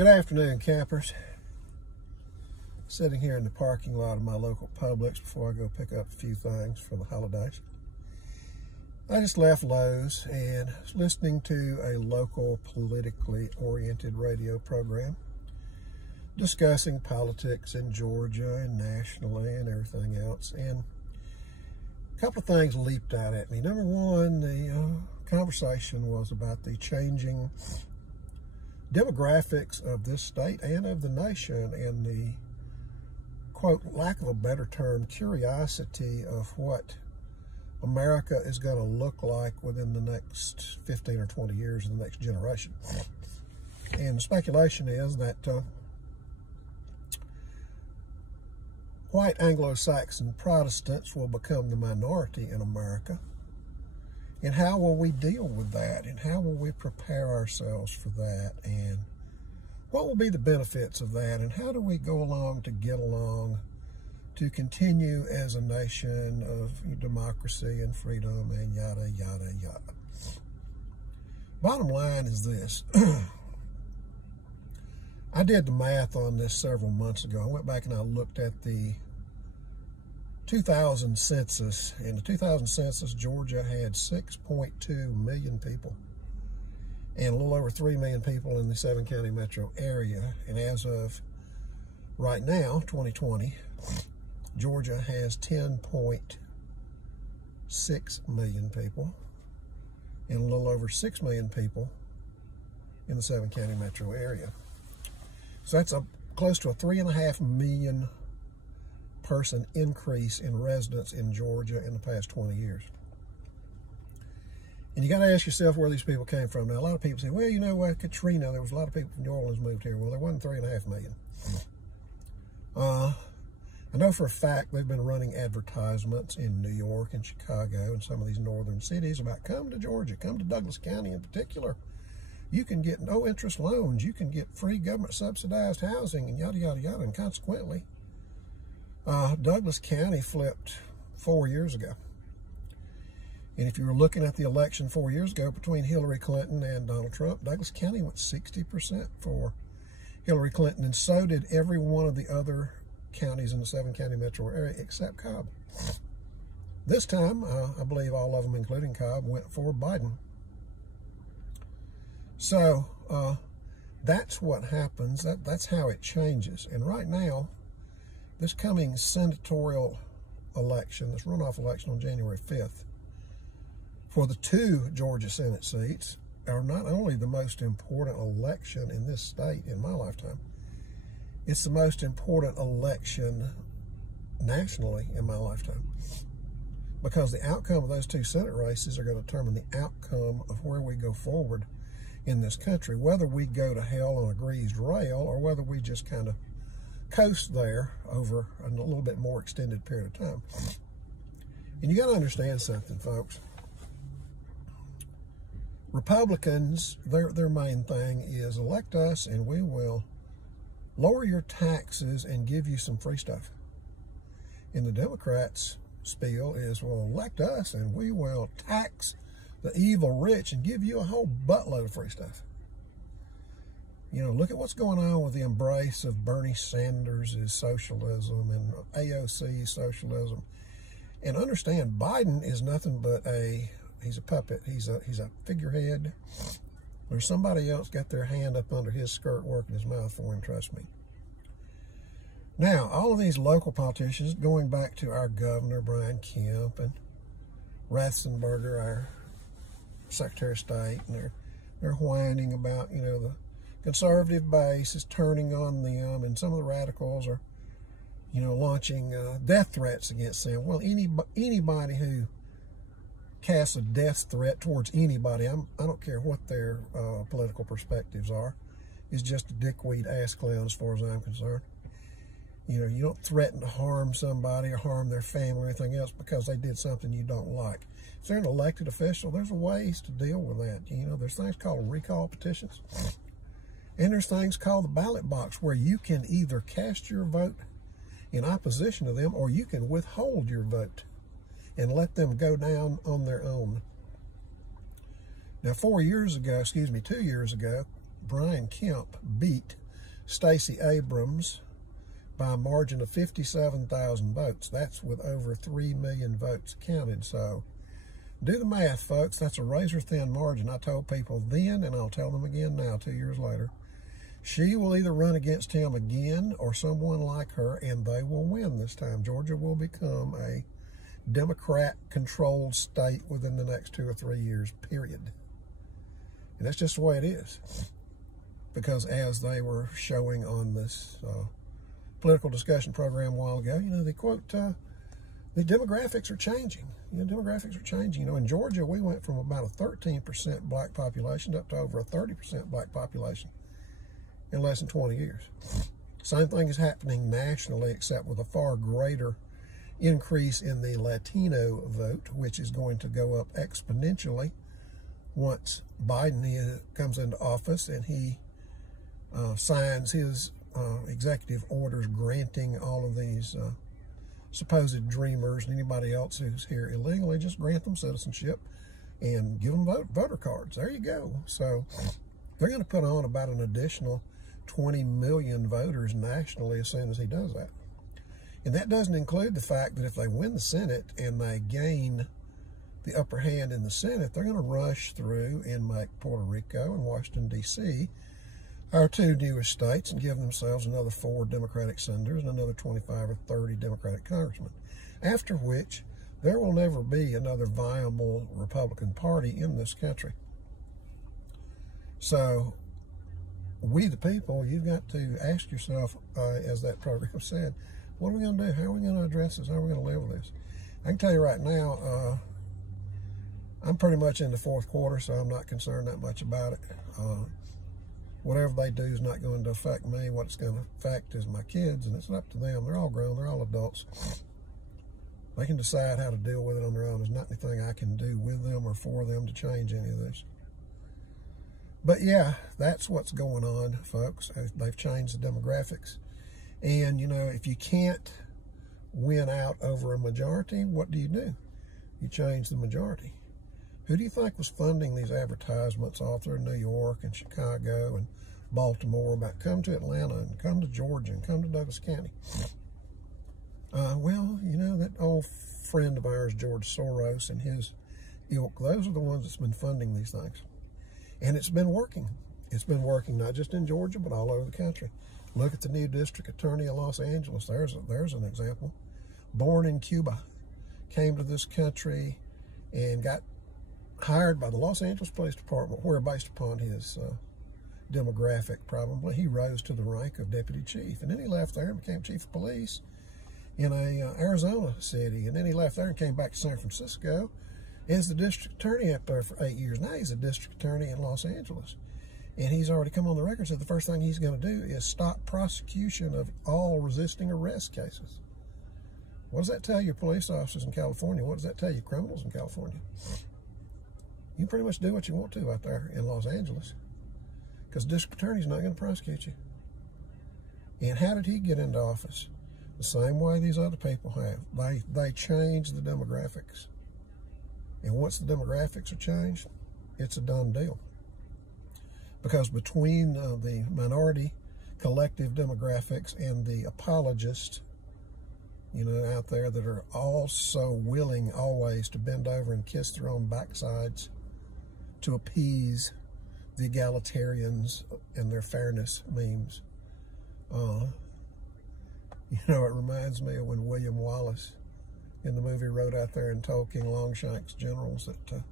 Good afternoon, campers. Sitting here in the parking lot of my local Publix before I go pick up a few things for the holidays. I just left Lowe's and was listening to a local politically oriented radio program discussing politics in Georgia and nationally and everything else. And a couple of things leaped out at me. Number one, the conversation was about the changing demographics of this state and of the nation, and the, quote, lack of a better term, curiosity of what America is going to look like within the next 15 or 20 years in the next generation. And the speculation is that white Anglo-Saxon Protestants will become the minority in America. And how will we deal with that? And how will we prepare ourselves for that? And what will be the benefits of that? And how do we go along to get along to continue as a nation of democracy and freedom and yada, yada, yada? Bottom line is this. I did the math on this several months ago. I went back and I looked at the 2000 census. In the 2000 census, Georgia had 6.2 million people and a little over 3 million people in the 7-county metro area. And as of right now, 2020, Georgia has 10.6 million people and a little over 6 million people in the 7-county metro area. So that's close to a 3.5 million person increase in residents in Georgia in the past 20 years. And you got to ask yourself where these people came from. Now, a lot of people say, well, you know what, Katrina, there was a lot of people from New Orleans moved here. Well, there wasn't 3.5 million. I know for a fact they've been running advertisements in New York and Chicago and some of these northern cities about come to Georgia, come to Douglas County in particular. You can get no interest loans, you can get free government subsidized housing and yada, yada, yada. And consequently, Douglas County flipped 4 years ago. And if you were looking at the election 4 years ago between Hillary Clinton and Donald Trump, Douglas County went 60% for Hillary Clinton, and so did every one of the other counties in the 7-county metro area except Cobb. This time, I believe all of them, including Cobb, went for Biden. So that's what happens. That's how it changes. And right now, this coming senatorial election, this runoff election on January 5th, for the 2 Georgia Senate seats, are not only the most important election in this state in my lifetime, it's the most important election nationally in my lifetime. Because the outcome of those 2 Senate races are going to determine the outcome of where we go forward in this country, whether we go to hell on a greased rail or whether we just kind of coast there over a little bit more extended period of time. And you got to understand something, folks. Republicans, their main thing is elect us and we will lower your taxes and give you some free stuff. And the Democrats' spiel is, well, elect us and we will tax the evil rich and give you a whole buttload of free stuff. You know, look at what's going on with the embrace of Bernie Sanders' socialism and AOC's socialism. And understand, Biden is nothing but he's a puppet. He's a figurehead. There's somebody else got their hand up under his skirt working his mouth for him, trust me. Now, all of these local politicians, going back to our governor, Brian Kemp, and Ratzenberger, our Secretary of State, and they're whining about, you know, the conservative base is turning on them, and some of the radicals are, you know, launching death threats against them. Well, anybody who casts a death threat towards anybody, I don't care what their political perspectives are, is just a dickweed ass clown as far as I'm concerned. You know, you don't threaten to harm somebody or harm their family or anything else because they did something you don't like. If they're an elected official, there's ways to deal with that. You know, there's things called recall petitions. And there's things called the ballot box where you can either cast your vote in opposition to them or you can withhold your vote and let them go down on their own. Now, 2 years ago, Brian Kemp beat Stacey Abrams by a margin of 57,000 votes. That's with over 3 million votes counted. So do the math, folks. That's a razor-thin margin. I told people then, and I'll tell them again now, 2 years later. She will either run against him again or someone like her, and they will win this time. Georgia will become a Democrat-controlled state within the next 2 or 3 years, period. And that's just the way it is. Because as they were showing on this political discussion program a while ago, they quote, the demographics are changing. Demographics are changing. In Georgia, we went from about a 13% black population up to over a 30% black population in less than 20 years. Same thing is happening nationally, except with a far greater increase in the Latino vote, which is going to go up exponentially once Biden comes into office and he signs his executive orders granting all of these supposed dreamers and anybody else who's here illegally, just grant them citizenship and give them voter cards. There you go. So they're going to put on about an additional 20 million voters nationally as soon as he does that. And that doesn't include the fact that if they win the Senate and they gain the upper hand in the Senate, they're going to rush through and make Puerto Rico and Washington, D.C. our 2 newest states and give themselves another 4 Democratic senators and another 25 or 30 Democratic congressmen, after which there will never be another viable Republican Party in this country. So we, the people, you've got to ask yourself, as that program said, what are we going to do? How are we going to address this? How are we going to live with this? I can tell you right now, I'm pretty much in the 4th quarter, so I'm not concerned that much about it. Whatever they do is not going to affect me. What it's going to affect is my kids, and it's up to them. They're all grown. They're all adults. They can decide how to deal with it on their own. There's not anything I can do with them or for them to change any of this. But yeah, that's what's going on, folks. They've changed the demographics. And, if you can't win out over a majority, what do? You change the majority. Who do you think was funding these advertisements all through New York and Chicago and Baltimore about come to Atlanta and come to Georgia and come to Douglas County? Well, that old friend of ours, George Soros, and his ilk, those are the ones that's been funding these things. And it's been working. It's been working not just in Georgia, but all over the country. Look at the new district attorney of Los Angeles. There's an example. Born in Cuba, came to this country and got hired by the Los Angeles Police Department, where based upon his demographic probably, he rose to the rank of deputy chief. And then he left there and became chief of police in a Arizona city. And then he left there and came back to San Francisco as the district attorney up there for 8 years. Now he's a district attorney in Los Angeles. And he's already come on the record and said the first thing he's going to do is stop prosecution of all resisting arrest cases. What does that tell you, police officers in California? What does that tell you, criminals in California? You can pretty much do what you want to out there in Los Angeles because the district attorney's not going to prosecute you. And how did he get into office? The same way these other people have. They changed the demographics. And once the demographics are changed, it's a done deal. Because between the minority collective demographics and the apologists, out there that are also willing always to bend over and kiss their own backsides to appease the egalitarians and their fairness memes. It reminds me of when William Wallace in the movie rode out there and told King Longshanks' generals that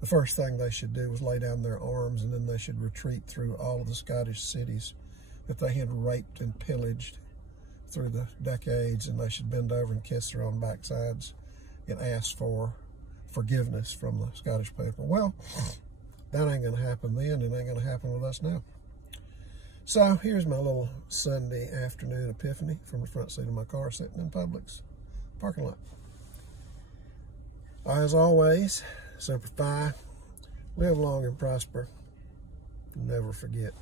the first thing they should do was lay down their arms, and then they should retreat through all of the Scottish cities that they had raped and pillaged through the decades, and they should bend over and kiss their own backsides and ask for forgiveness from the Scottish people. Well, that ain't going to happen then, and ain't going to happen with us now. So here's my little Sunday afternoon epiphany from the front seat of my car sitting in Publix parking lot. As always, Semper Fi, live long and prosper, never forget.